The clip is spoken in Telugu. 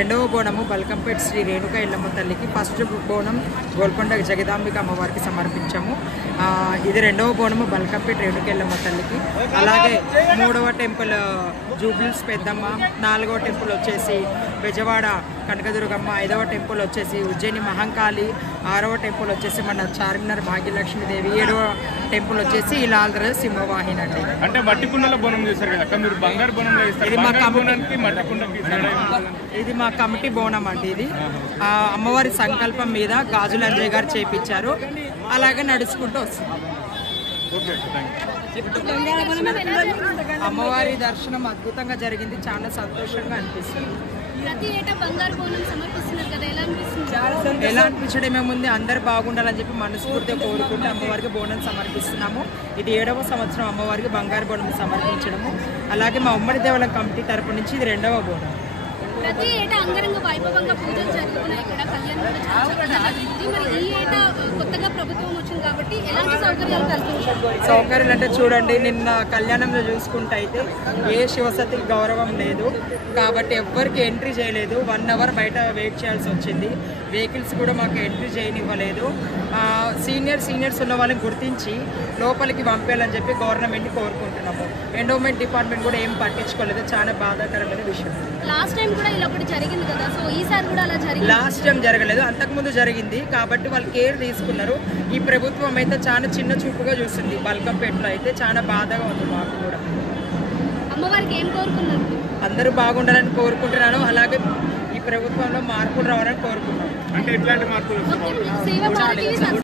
రెండవ బోనము బల్కంపేట్ శ్రీ రేణుక ఎల్లమ్మ తల్లికి ఫస్ట్ బోనం గోల్కొండ జగదాంబిక అమ్మవారికి సమర్పించాము. ఇది రెండవ బోనము బల్కంపేట్ రేణుక ఎల్లమ్మ తల్లికి. అలాగే మూడవ టెంపుల్ జూబ్లీస్ పెద్దమ్మ, నాలుగవ టెంపుల్ వచ్చేసి బెజవాడ కనకదుర్గమ్మ, ఐదవ టెంపుల్ వచ్చేసి ఉజ్జయిని మహంకాళి, ఆరవ టెంపుల్ వచ్చేసి మన చార్మినార్ భాగ్యలక్ష్మీదేవి, ఏడవ టెంపుల్ వచ్చేసి ఇలాంధ్ర సింహవాహిని అండి. అంటే మట్టి కుండల బోనం చేశారు కదా, మీరు బంగారు బోనంలో చేస్తారు. ఇది మా కమిటీ బోనం అండి. ఇది అమ్మవారి సంకల్పం మీద గాజుల అంజయ్ గారు చేయించారు. అలాగే నడుచుకుంటూ వస్తుంది. అమ్మవారి దర్శనం అద్భుతంగా జరిగింది. చాలా సంతోషంగా అనిపిస్తుంది. ఎలా అనిపించడం ఏముంది, అందరు బాగుండాలని చెప్పి మనస్ఫూర్తిగా కోరుకుంటూ అమ్మవారికి బోనం సమర్పిస్తున్నాము. ఇది 7వ సంవత్సరం అమ్మవారికి బంగారు బోనం సమర్పించడము. అలాగే మా ఉమ్మడి దేవాలయం కమిటీ తరపు నుంచి ఇది 2వ బోనం. ప్రతి ఏటా అంగరంగ వైభవంగా పూజలు జరుగుతున్నాయి. ఇక్కడ కళ్యాణం కూడా చాలా జరుగుతుంది. మరి ఈ ఏటా కొత్తగా ప్రభుత్వం వచ్చింది కాబట్టి ఎలాంటి సౌకర్యాలు కల్పించారు? సౌకర్యాలు అంటే చూడండి, నిన్న కళ్యాణంలో చూసుకుంటే అయితే ఏ శివసతికి గౌరవం లేదు కాబట్టి ఎవ్వరికి ఎంట్రీ చేయలేదు. 1 అవర్ బయట వెయిట్ చేయాల్సి వచ్చింది. వెహికల్స్ కూడా మాకు ఎంట్రీ చేయనివ్వలేదు. సీనియర్స్ ఉన్న వాళ్ళని గుర్తించి లోపలికి పంపేయాలని చెప్పి గవర్నమెంట్ని కోరుకుంటున్నాము. ఎండోమెంట్ డిపార్ట్మెంట్ కూడా ఏం పట్టించుకోలేదు. చాలా బాధాకరమైన విషయం. లాస్ట్ టైం కూడా ఇలా ఒకటి జరిగింది కదా, సో ఈసారి కూడా అలా జరిగింది? లాస్ట్ టైం జరగలేదు, అంతకుముందు జరిగింది కాబట్టి వాళ్ళు కేర్ తీసుకున్నారు. ఈ ప్రభుత్వం అయితే చాలా చిన్న చూపుగా చూస్తుంది. బల్కంపేటలో అయితే చాలా బాధగా ఉంది మాకు కూడా. అమ్మవారికి ఏం కోరుకున్నారు? అందరూ బాగుండాలని కోరుకుంటున్నాను. అలాగే ఈ ప్రభుత్వంలో మార్పులు రావాలని కోరుకుంటున్నాను. అంటే ఎట్లాంటి మార్పులు?